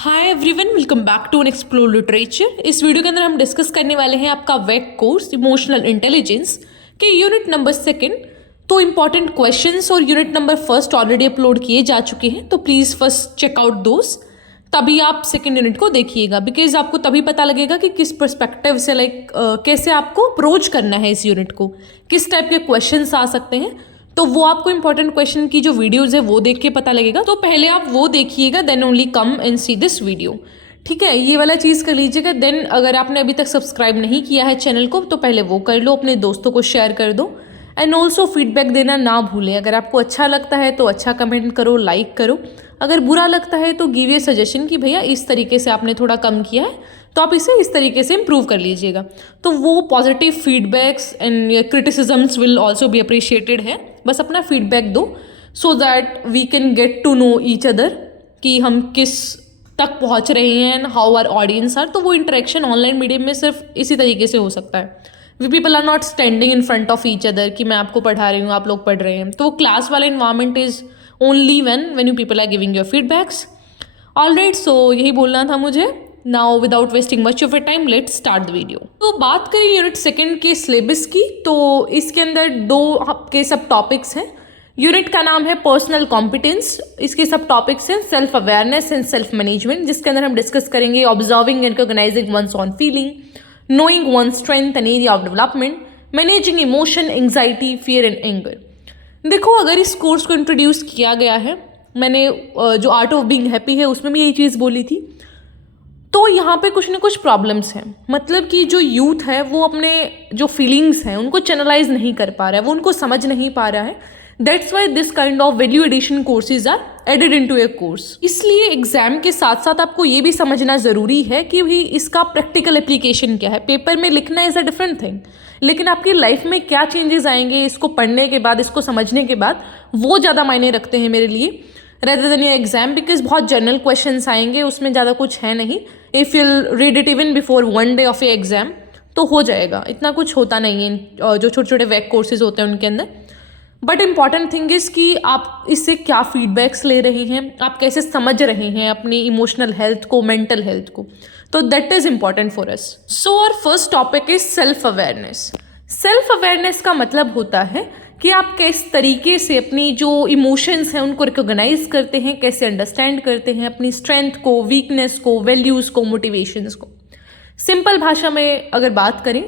Hi everyone, welcome back to explore literature. इस video के अंदर हम डिस्कस करने वाले हैं आपका वेक कोर्स इमोशनल इंटेलिजेंस के यूनिट नंबर 2। तो इंपॉर्टेंट क्वेश्चंस और यूनिट नंबर 1 ऑलरेडी अपलोड किए जा चुके हैं, तो प्लीज़ फर्स्ट चेकआउट दोस, तभी आप सेकेंड यूनिट को देखिएगा। बिकॉज आपको तभी पता लगेगा कि किस पर्सपेक्टिव से कैसे आपको अप्रोच करना है इस यूनिट को, किस टाइप के क्वेश्चंस आ सकते हैं। तो वो आपको इंपॉर्टेंट क्वेश्चन की जो वीडियोज़ है वो देख के पता लगेगा। तो पहले आप वो देखिएगा, then only come and see this video. ठीक है, ये वाला चीज़ कर लीजिएगा। देन अगर आपने अभी तक सब्सक्राइब नहीं किया है चैनल को तो पहले वो कर लो, अपने दोस्तों को शेयर कर दो। एंड ऑल्सो फीडबैक देना ना भूलें। अगर आपको अच्छा लगता है तो अच्छा कमेंट करो, लाइक करो। अगर बुरा लगता है तो गिव ए सजेशन कि भैया इस तरीके से आपने थोड़ा कम किया है, तो आप इसे इस तरीके से इम्प्रूव कर लीजिएगा। तो वो positive feedbacks and criticisms will also be appreciated है। बस अपना फीडबैक दो so that we can get to know each other कि हम किस तक पहुंच रहे हैं and how are audience are. तो वो इंटरेक्शन ऑनलाइन मीडियम में सिर्फ इसी तरीके से हो सकता है। We people are not standing in front of each other कि मैं आपको पढ़ा रही हूँ, आप लोग पढ़ रहे हैं। तो वो क्लास वाला environment is only when you people are giving your feedbacks. Alright, so यही बोलना था मुझे। Now without wasting much of a time let's start the video. तो बात करें यूनिट 2 के सिलेबस की, तो इसके अंदर 2 आपके सब टॉपिक्स हैं। यूनिट का नाम है पर्सनल कॉम्पिटेंस। इसके सब टॉपिक्स हैं self awareness and self management, जिसके अंदर हम डिस्कस करेंगे ऑब्जर्विंग एंड रिकॉग्नाइजिंग वंस ऑन फीलिंग, knowing one's strength and area of development, managing emotion, anxiety, fear and anger। देखो, अगर इस कोर्स को इंट्रोड्यूस किया गया है, मैंने जो आर्ट ऑफ बीइंग हैप्पी है उसमें भी यही चीज़ बोली थी। तो यहाँ पे कुछ ना कुछ प्रॉब्लम्स हैं। मतलब कि जो यूथ है वो अपने जो फीलिंग्स हैं उनको चैनलाइज नहीं कर पा रहा है, वो उनको समझ नहीं पा रहा है। That's why this kind of value addition courses are added into a course. इसलिए एग्जाम के साथ साथ आपको ये भी समझना ज़रूरी है कि भाई इसका प्रैक्टिकल एप्लीकेशन क्या है। पेपर में लिखना इज़ अ डिफरेंट थिंग, लेकिन आपकी लाइफ में क्या चेंजेस आएंगे इसको पढ़ने के बाद, इसको समझने के बाद, वो ज़्यादा मायने रखते हैं मेरे लिए रेदर देन ये एग्जाम। बिकॉज बहुत जनरल क्वेश्चंस आएंगे, उसमें ज़्यादा कुछ है नहीं। If you read it even before 1 day of A exam तो हो जाएगा, इतना कुछ होता नहीं है जो छोटे छोटे वेक कोर्सेज होते हैं उनके अंदर। बट इम्पॉर्टेंट थिंग इज़ कि आप इससे क्या फीडबैक्स ले रहे हैं, आप कैसे समझ रहे हैं अपनी इमोशनल हेल्थ को, मेंटल हेल्थ को। तो that is important for us. So our first topic is self awareness. Self awareness का मतलब होता है कि आप किस तरीके से अपनी जो इमोशंस हैं उनको रिकॉग्नाइज करते हैं, कैसे अंडरस्टैंड करते हैं अपनी स्ट्रेंथ को, वीकनेस को, वैल्यूज़ को, मोटिवेशंस को। सिंपल भाषा में अगर बात करें,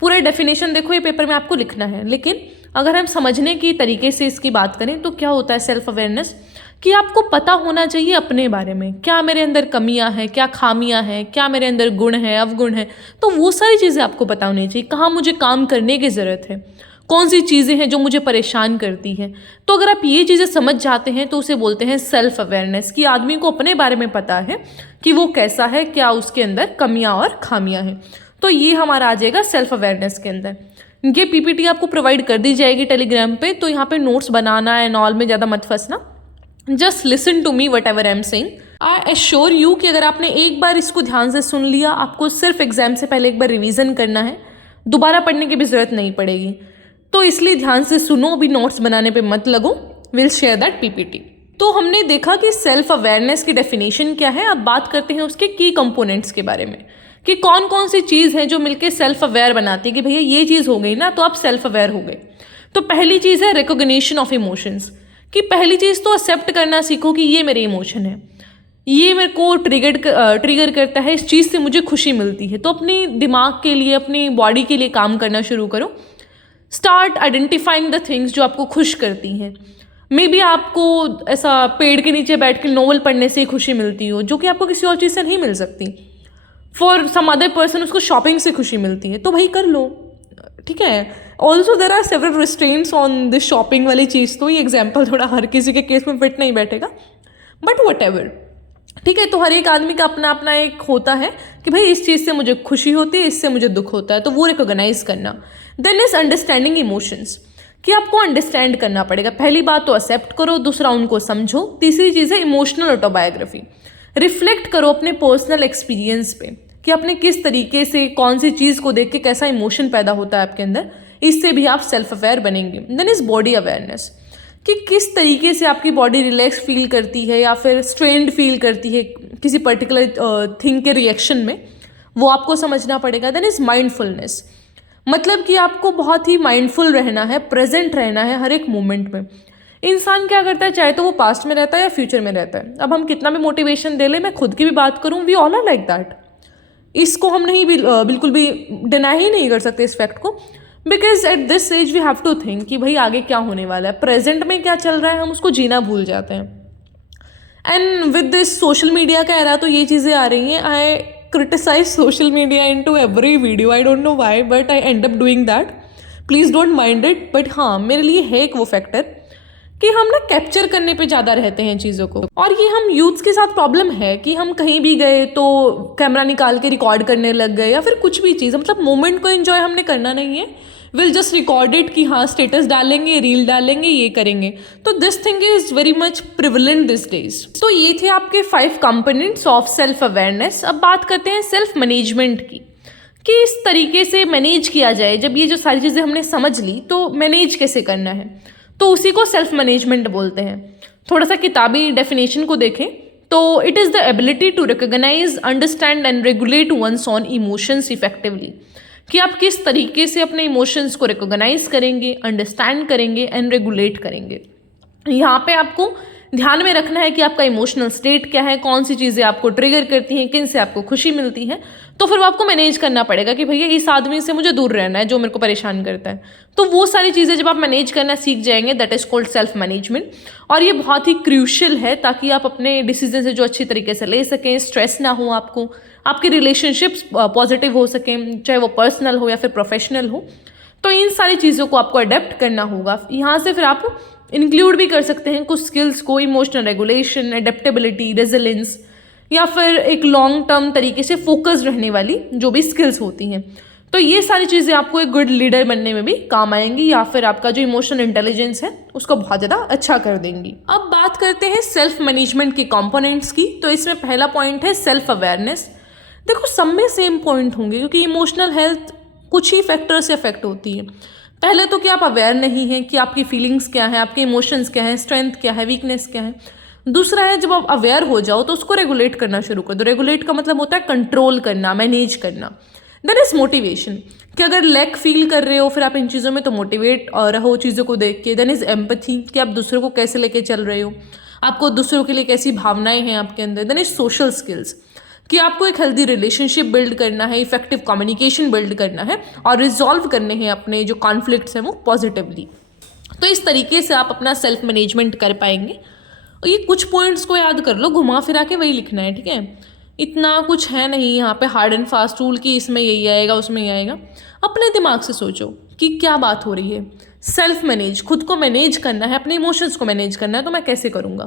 पूरा डेफिनेशन देखो ये पेपर में आपको लिखना है, लेकिन अगर हम समझने की तरीके से इसकी बात करें तो क्या होता है सेल्फ अवेयरनेस, कि आपको पता होना चाहिए अपने बारे में, क्या मेरे अंदर कमियां हैं, क्या खामियां हैं, क्या मेरे अंदर गुण है, अवगुण है। तो वो सारी चीज़ें आपको पता होनी चाहिए, कहाँ मुझे काम करने की ज़रूरत है, कौन सी चीज़ें हैं जो मुझे परेशान करती हैं। तो अगर आप ये चीज़ें समझ जाते हैं तो उसे बोलते हैं सेल्फ अवेयरनेस, कि आदमी को अपने बारे में पता है कि वो कैसा है, क्या उसके अंदर कमियां और खामियां हैं। तो ये हमारा आ जाएगा सेल्फ अवेयरनेस के अंदर। ये पीपीटी आपको प्रोवाइड कर दी जाएगी टेलीग्राम पे, तो यहाँ पे नोट्स बनाना एंड ऑल में ज़्यादा मत फंसना। Just listen to me whatever I am saying. I assure you कि अगर आपने एक बार इसको ध्यान से सुन लिया, आपको सिर्फ एग्जाम से पहले एक बार रिवीजन करना है, दोबारा पढ़ने की भी ज़रूरत नहीं पड़ेगी। तो इसलिए ध्यान से सुनो, अभी नोट्स बनाने पे मत लगो। Will share that PPT. तो हमने देखा कि सेल्फ अवेयरनेस की डेफिनेशन क्या है। अब बात करते हैं उसके की कंपोनेंट्स के बारे में, कि कौन कौन सी चीज़ है जो मिलके सेल्फ अवेयर बनाती है कि भैया ये चीज़ हो गई ना तो आप सेल्फ अवेयर हो गए। तो पहली चीज़ है रिकॉग्निशन ऑफ इमोशंस, कि पहली चीज़ तो एक्सेप्ट करना सीखो कि ये मेरे इमोशन है, ये मेरे को ट्रिगर करता है, इस चीज़ से मुझे खुशी मिलती है। तो अपने दिमाग के लिए, अपनी बॉडी के लिए काम करना शुरू करो। स्टार्ट आइडेंटिफाइंग द थिंग्स जो आपको खुश करती हैं। मे बी आपको ऐसा पेड़ के नीचे बैठ के नोवेल पढ़ने से खुशी मिलती हो, जो कि आपको किसी और चीज़ से नहीं मिल सकती। फॉर सम अदर पर्सन उसको शॉपिंग से खुशी मिलती है, तो भाई कर लो, ठीक है। Also there are several restraints on this shopping वाली चीज़। तो ये एग्जाम्पल थोड़ा हर किसी के केस में फिट नहीं बैठेगा, बट वट एवर, ठीक है। तो हर एक आदमी का अपना अपना एक होता है कि भाई इस चीज़ से मुझे खुशी होती है, इससे मुझे दुख होता है, तो वो रिकॉग्नाइज करना। देन इज अंडरस्टैंडिंग इमोशंस, कि आपको अंडरस्टैंड करना पड़ेगा। पहली बात तो एक्सेप्ट करो, दूसरा उनको समझो, तीसरी चीज़ है इमोशनल ऑटोबायोग्राफी। रिफ्लेक्ट करो अपने पर्सनल एक्सपीरियंस पे कि आपने किस तरीके से कौन सी चीज़ को देख के कैसा इमोशन पैदा होता है आपके अंदर, इससे भी आप सेल्फ अवेयर बनेंगे। देन इज बॉडी अवेयरनेस, कि किस तरीके से आपकी बॉडी रिलैक्स फील करती है या फिर स्ट्रेन्ड फील करती है किसी पर्टिकुलर थिंग के रिएक्शन में, वो आपको समझना पड़ेगा। देन इज़ माइंडफुलनेस, मतलब कि आपको बहुत ही माइंडफुल रहना है, प्रेजेंट रहना है हर एक मोमेंट में। इंसान क्या करता है, चाहे तो वो पास्ट में रहता है या फ्यूचर में रहता है। अब हम कितना भी मोटिवेशन दे लें, मैं खुद की भी बात करूँ, we all are like that. इसको हम नहीं बिल्कुल भी डिनाई ही नहीं कर सकते इस फैक्ट को, because at this age we have to think कि भाई आगे क्या होने वाला है, प्रेजेंट में क्या चल रहा है, हम उसको जीना भूल जाते हैं। And with this social media का एरा तो ये चीज़ें आ रही हैं। I criticise social media into every video, I don't know why, but I end up doing that. Please don't mind it, but हाँ, मेरे लिए है एक वो फैक्टर कि हम ना कैप्चर करने पे ज़्यादा रहते हैं चीज़ों को। और ये हम यूथ्स के साथ प्रॉब्लम है कि हम कहीं भी गए तो कैमरा निकाल के रिकॉर्ड करने लग गए, या फिर कुछ भी चीज़, मतलब मोमेंट को एंजॉय हमने करना नहीं है, विल जस्ट रिकॉर्ड इट कि हाँ स्टेटस डालेंगे, रील डालेंगे, ये करेंगे। तो this thing is very much prevalent this days. तो ये थे आपके 5 कंपोनेंट्स ऑफ सेल्फ अवेयरनेस। अब बात करते हैं सेल्फ मैनेजमेंट की, कि इस तरीके से मैनेज किया जाए। जब ये जो सारी चीज़ें हमने समझ ली तो मैनेज कैसे करना है, तो उसी को सेल्फ मैनेजमेंट बोलते हैं। थोड़ा सा किताबी डेफिनेशन को देखें तो it is the ability to recognise, understand and regulate one's own emotions effectively, कि आप किस तरीके से अपने इमोशंस को रिकॉग्नाइज करेंगे, अंडरस्टैंड करेंगे एंड रेगुलेट करेंगे। यहाँ पे आपको ध्यान में रखना है कि आपका इमोशनल स्टेट क्या है, कौन सी चीज़ें आपको ट्रिगर करती हैं, किन से आपको खुशी मिलती है। तो फिर वो आपको मैनेज करना पड़ेगा कि भैया इस आदमी से मुझे दूर रहना है जो मेरे को परेशान करता है। तो वो सारी चीज़ें जब आप मैनेज करना सीख जाएंगे, that is called self management. और ये बहुत ही क्रूशियल है ताकि आप अपने डिसीजन से जो अच्छी तरीके से ले सकें, स्ट्रेस ना हो आपको, आपके रिलेशनशिप्स पॉजिटिव हो सकें, चाहे वो पर्सनल हो या फिर प्रोफेशनल हो। तो इन सारी चीज़ों को आपको अडेप्ट करना होगा। यहाँ से फिर आप इंक्लूड भी कर सकते हैं कुछ स्किल्स को, इमोशनल रेगुलेशन, एडेप्टेबिलिटी, रेजिलेंस, या फिर एक लॉन्ग टर्म तरीके से फोकस रहने वाली जो भी स्किल्स होती हैं। तो ये सारी चीज़ें आपको एक गुड लीडर बनने में भी काम आएंगी, या फिर आपका जो इमोशनल इंटेलिजेंस है उसको बहुत ज़्यादा अच्छा कर देंगी। अब बात करते हैं सेल्फ मैनेजमेंट के कंपोनेंट्स की। तो इसमें पहला पॉइंट है सेल्फ अवेयरनेस। देखो सब में सेम पॉइंट होंगे क्योंकि इमोशनल हेल्थ कुछ ही फैक्टर से अफेक्ट होती है। पहले तो कि आप अवेयर नहीं हैं कि आपकी फीलिंग्स क्या हैं, आपके इमोशंस क्या हैं, स्ट्रेंथ क्या है, वीकनेस क्या है। दूसरा है जब आप अवेयर हो जाओ तो उसको रेगुलेट करना शुरू कर दो। रेगुलेट का मतलब होता है कंट्रोल करना, मैनेज करना। देन इज मोटिवेशन, कि अगर लैक फील कर रहे हो फिर आप इन चीज़ों में, तो मोटिवेट रहो चीज़ों को देख के। देन इज एम्पैथी, कि आप दूसरों को कैसे लेके चल रहे हो, आपको दूसरों के लिए कैसी भावनाएं हैं आपके अंदर। देन इज सोशल स्किल्स, कि आपको एक हेल्दी रिलेशनशिप बिल्ड करना है, इफेक्टिव कम्युनिकेशन बिल्ड करना है और रिजॉल्व करने हैं अपने जो कॉन्फ्लिक्ट्स हैं वो पॉजिटिवली। तो इस तरीके से आप अपना सेल्फ मैनेजमेंट कर पाएंगे। और ये कुछ पॉइंट्स को याद कर लो, घुमा फिरा के वही लिखना है, ठीक है। इतना कुछ है नहीं यहाँ पे हार्ड एंड फास्ट रूल कि इसमें यही आएगा उसमें यही आएगा। अपने दिमाग से सोचो कि क्या बात हो रही है। सेल्फ मैनेज, खुद को मैनेज करना है, अपने इमोशंस को मैनेज करना है, तो मैं कैसे करूँगा।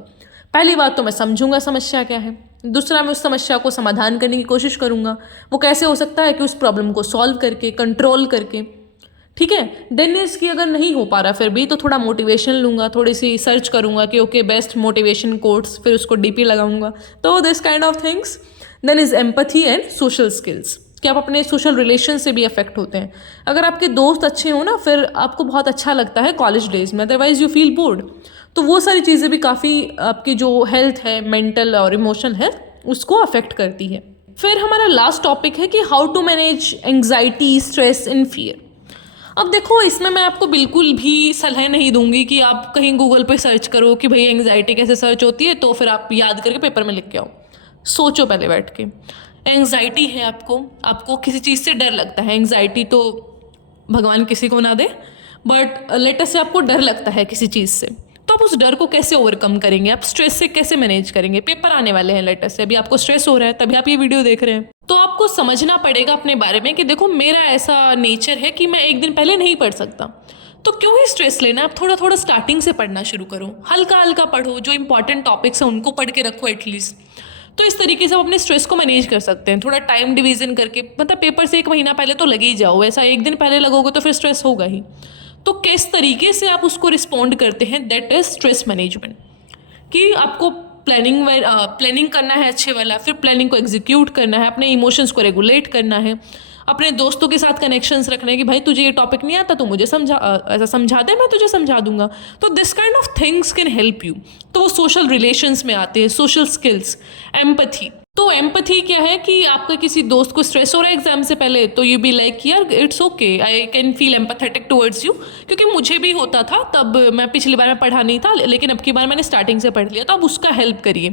पहली बात तो मैं समझूंगा समस्या क्या है। दूसरा, मैं उस समस्या को समाधान करने की कोशिश करूंगा। वो कैसे हो सकता है कि उस प्रॉब्लम को सॉल्व करके, कंट्रोल करके, ठीक है। देन इसकी अगर नहीं हो पा रहा फिर भी, तो थोड़ा मोटिवेशन लूंगा, थोड़ी सी सर्च करूंगा कि ओके बेस्ट मोटिवेशन कोट्स, फिर उसको डीपी लगाऊंगा। तो this kind of things. Then is empathy and social skills, कि आप अपने सोशल रिलेशन से भी अफेक्ट होते हैं। अगर आपके दोस्त अच्छे हो ना, फिर आपको बहुत अच्छा लगता है कॉलेज डेज में, अदरवाइज यू फील बोर्ड। तो वो सारी चीज़ें भी काफ़ी आपकी जो हेल्थ है, मेंटल और इमोशनल हेल्थ, उसको अफेक्ट करती है। फिर हमारा लास्ट टॉपिक है कि how to manage anxiety, stress and fear. अब देखो इसमें मैं आपको बिल्कुल भी सलाह नहीं दूंगी कि आप कहीं गूगल पे सर्च करो कि भाई एंग्जाइटी कैसे सर्च होती है, तो फिर आप याद करके पेपर में लिख के आओ। सोचो पहले बैठ के। एंग्जाइटी है आपको किसी चीज़ से डर लगता है। एंग्जाइटी तो भगवान किसी को ना दे, बट लेटेस्ट से आपको डर लगता है किसी चीज़ से, तो आप उस डर को कैसे ओवरकम करेंगे, आप स्ट्रेस से कैसे मैनेज करेंगे। पेपर आने वाले हैं लेटेस्ट से, अभी आपको स्ट्रेस हो रहा है तभी आप ये वीडियो देख रहे हैं। तो आपको समझना पड़ेगा अपने बारे में कि देखो मेरा ऐसा नेचर है कि मैं एक दिन पहले नहीं पढ़ सकता, तो क्यों ही स्ट्रेस लेना। आप थोड़ा थोड़ा स्टार्टिंग से पढ़ना शुरू करो, हल्का हल्का पढ़ो, जो इंपॉर्टेंट टॉपिक्स हैं उनको पढ़ के रखो एटलीस्ट। तो इस तरीके से आप अपने स्ट्रेस को मैनेज कर सकते हैं, थोड़ा टाइम डिवीजन करके। मतलब पेपर से 1 महीना पहले तो लगे ही जाओ, ऐसा एक दिन पहले लगोगे तो फिर स्ट्रेस होगा ही। तो किस तरीके से आप उसको रिस्पॉन्ड करते हैं, दैट इज स्ट्रेस मैनेजमेंट। कि आपको प्लानिंग करना है अच्छे वाला, फिर प्लानिंग को एग्जीक्यूट करना है, अपने इमोशंस को रेगुलेट करना है, अपने दोस्तों के साथ कनेक्शंस रखने कि भाई तुझे ये टॉपिक नहीं आता तो मुझे ऐसा समझा दे, मैं तुझे समझा दूंगा। तो this kind of things can help you. तो वो सोशल रिलेशंस में आते हैं, सोशल स्किल्स, एम्पैथी। तो एम्पैथी क्या है कि आपके किसी दोस्त को स्ट्रेस हो रहा है एग्जाम से पहले, तो यू बी लाइक यार it's okay, I can feel empathetic towards you, क्योंकि मुझे भी होता था तब, मैं पिछली बार में पढ़ा नहीं था लेकिन अब की बार मैंने स्टार्टिंग से पढ़ लिया, तो अब उसका हेल्प करिए।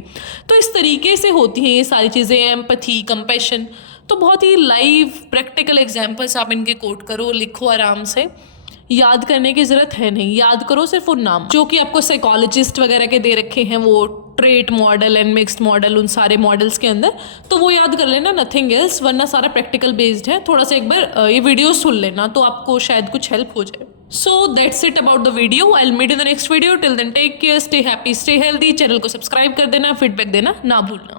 तो इस तरीके से होती हैं ये सारी चीज़ें, एम्पैथी, कंपैशन। तो बहुत ही लाइव प्रैक्टिकल एग्जाम्पल्स आप इनके कोट करो, लिखो आराम से, याद करने की ज़रूरत है नहीं, याद करो सिर्फ वो नाम जो कि आपको साइकोलॉजिस्ट वगैरह के दे रखे हैं, वो trait model and mixed model, उन सारे मॉडल्स के अंदर, तो वो याद कर लेना, नथिंग एल्स, वरना सारा प्रैक्टिकल बेस्ड है। थोड़ा सा एक बार ये वीडियो सुन लेना तो आपको शायद कुछ हेल्प हो जाए। So that's it about the video, I will meet in the next video. Till then take care, stay happy, stay healthy. Channel को सब्सक्राइब कर देना, फीडबैक देना ना भूलना।